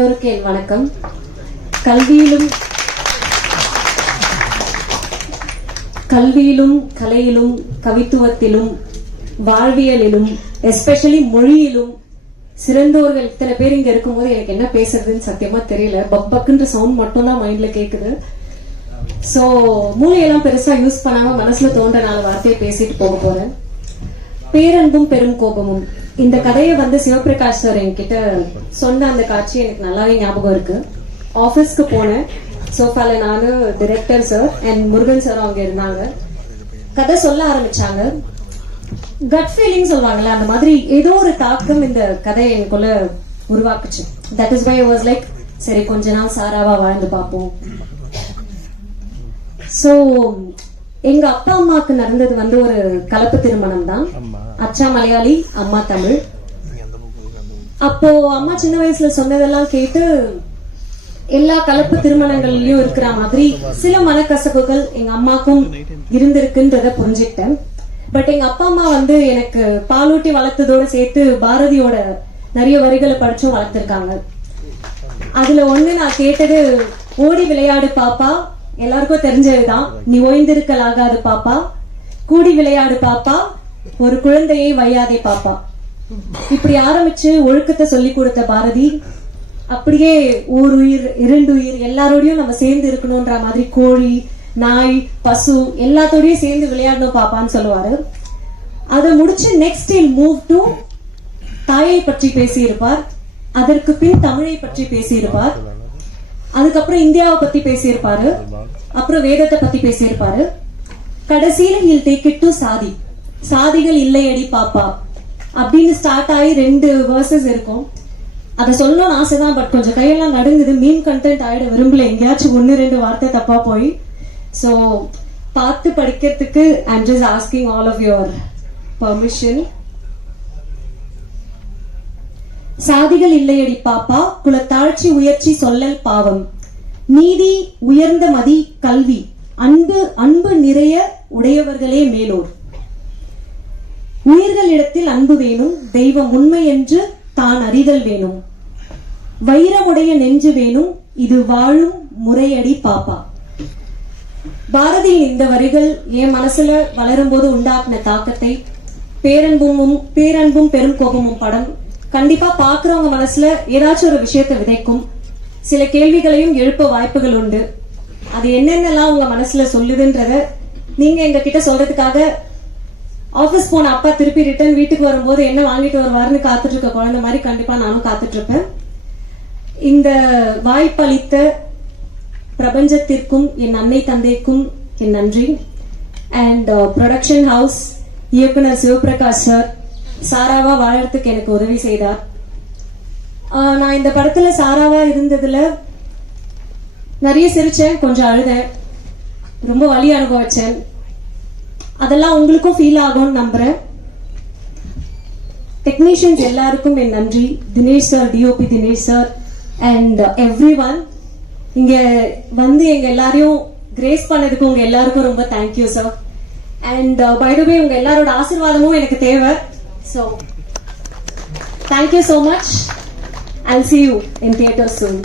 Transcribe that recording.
அனைவருக்கு என் வணக்கம். கல்வியிலும் கலையிலும் கவித்துவத்திலும் வாழ்வியலிலும் எஸ்பெஷலி மொழியிலும் சிறந்தோர்கள் இத்தனை பேர் இங்க இருக்கும்போது எனக்கு என்ன பேசுறதுன்னு சத்தியமா தெரியல. பக்குன்ற சவுண்ட் மட்டும் தான் மைண்ட்ல கேக்குது. சோ மூளையெல்லாம் பெருசா யூஸ் பண்ணாம மனசுல தோன்ற 4 வார்த்தையை பேசிட்டு போக போறேன். பேரன்பும் பெரும் கோபமும். இந்த கதையை சிவபிரகாஷ் சார் என்கிட்ட சொன்ன அந்த காட்சி எனக்கு நல்லாவே ஞாபகம் இருக்கு. ஆபீஸ்க்கு போனேன். சோஃபால நானு, director sir and Murugan sir அவங்க இருந்தாங்க. கதை சொல்ல ஆரம்பிச்சாங்க. கட் ஃபீலிங் சொல்லுவாங்கல்ல, அந்த மாதிரி ஏதோ ஒரு தாக்கம் இந்த கதையை எனக்குள்ள உருவாக்குச்சு. That is why I was like, சரி கொஞ்ச நாள் சாராவா வாழ்ந்து பார்ப்போம். சோ எங்க அப்பா அம்மாவுக்கு நடந்தது ஒரு கலப்பு திருமணம் தான். அச்சா மலையாளி, அம்மா தமிழ். அப்போ அம்மா சின்ன வயசுல சொன்னதெல்லாம் கேட்டு எல்லா கலப்பு திருமணங்கள்லயும் இருக்கிற மாதிரி சில மனக்கசப்புகள் எங்க அம்மாக்கும் இருந்திருக்குன்றத புரிஞ்சுக்கிட்டேன். பட் எங்க அப்பா அம்மா எனக்கு பாலூட்டி வளர்த்ததோட சேர்த்து பாரதியோட நிறைய வரிகளை படிச்சும் வளர்த்திருக்காங்க. அதுல ஒண்ணு நான் கேட்டது, ஓடி விளையாடு பாப்பா, எல்லாருக்கும் தெரிஞ்சதுதான். நீ ஓய்ந்திருக்கலாகாது பாப்பா, கூடி விளையாடு பாப்பா, ஒரு குழந்தையை வையாதே பாப்பா. இப்படி ஆரம்பிச்சு ஒழுக்கத்தை சொல்லி கொடுத்த பாரதி அப்படியே ஓர் உயிர் 2 உயிர் எல்லாரோடையும் நம்ம சேர்ந்து இருக்கணும்ன்ற மாதிரி கோழி, நாய், பசு எல்லாத்தோடயும் சேர்ந்து விளையாடணும் பாப்பான்னு சொல்லுவாரு. அதை முடிச்சு நெக்ஸ்ட் இல் மூவ் டு தாயை பற்றி பேசியிருப்பார். அதற்கு பின் தமிழை பற்றி பேசியிருப்பார். அதுக்கப்புறம் இந்தியாவை பத்தி பேசியிருப்பாரு. அப்புறம் வேதத்தை பத்தி பேசியிருப்பாரு. கடைசியில இல் டேக் இட் டு சாதி, சாதிகள் இல்லையடி பாப்பா அப்படின்னு ஸ்டார்ட் ஆகி 2 வேர்சஸ் இருக்கும். அதை சொல்லணும்னு ஆசைதான், பட் கொஞ்சம் கையெல்லாம் நடுங்குது. மீன் கண்டென்ட் ஆயிட விரும்பல, எங்கேயாச்சும் 1-2 வார்த்தை தப்பா போய். சோ பார்த்து படிக்கிறதுக்கு I'm just asking all of your permission. சாதிகள் இல்லையடி பாப்பா, குலத்தாழ்ச்சி உயர்ச்சி சொல்லல் பாவம், நீதி உயர்ந்த மதி கல்வி, அன்பு நிறைய உடையவர்களே மேலோர், உயிர்களிடத்தில் அன்பு வேணும், தெய்வம் உண்மை என்று தான் அறிதல் வேணும், வைரமுடைய நெஞ்சு வேணும், இது வாழும் முறையடி பாப்பா. பாரதியின் இந்த வரிகள் என் மனசுல வளரும் போது உண்டாக்குன தாக்கத்தை பேரன்பும் பெரும் கோபமும் படம் கண்டிப்பா பாக்குறவங்க மனசுல ஏதாச்சும் ஒரு விஷயத்தை விதைக்கும். சில கேள்விகளையும் எழுப்ப வாய்ப்புகள் உண்டு. அது என்னென்னலாம் உங்க மனசுல சொல்லுதுன்றத நீங்க எங்க கிட்ட சொல்றதுக்காக ஆபீஸ் போன அப்பா திருப்பி ரிட்டர்ன் வீட்டுக்கு வரும்போது என்ன வாங்கிட்டு வருவாருன்னு காத்துட்டு இருக்க குழந்தை மாதிரி கண்டிப்பா நானும் காத்துட்டு இருப்பேன். இந்த வாய்ப்பளித்த பிரபஞ்சத்திற்கும் என் அன்னை தந்தைக்கும் என் நன்றி. அண்ட் ப்ரொடக்ஷன் ஹவுஸ் இயக்குனர் சிவபிரகாஷ் சார் சாராவா வாழறதுக்கு எனக்கு உதவி செய்தார். நான் இந்த படத்துல சாராவா இருந்ததுல நிறைய சிரிச்சேன், கொஞ்சம் அழுதேன், ரொம்ப வலி அனுபவிச்சேன். அதெல்லாம் உங்களுக்கும் ஃபீல் ஆகும்னு நம்புறேன். டெக்னீஷியன்ஸ் எல்லாருக்கும் என் நன்றி. Dinesh sir, DOP Dinesh sir and everyone. இங்க எங்க எல்லாரையும் கிரேஸ் பண்ணதுக்கு உங்க எல்லாருக்கும் ரொம்ப thank you sir. And by the way உங்க எல்லாரோட ஆசீர்வாதமும் எனக்கு தேவை. So, thank you so much. I'll see you in theater soon.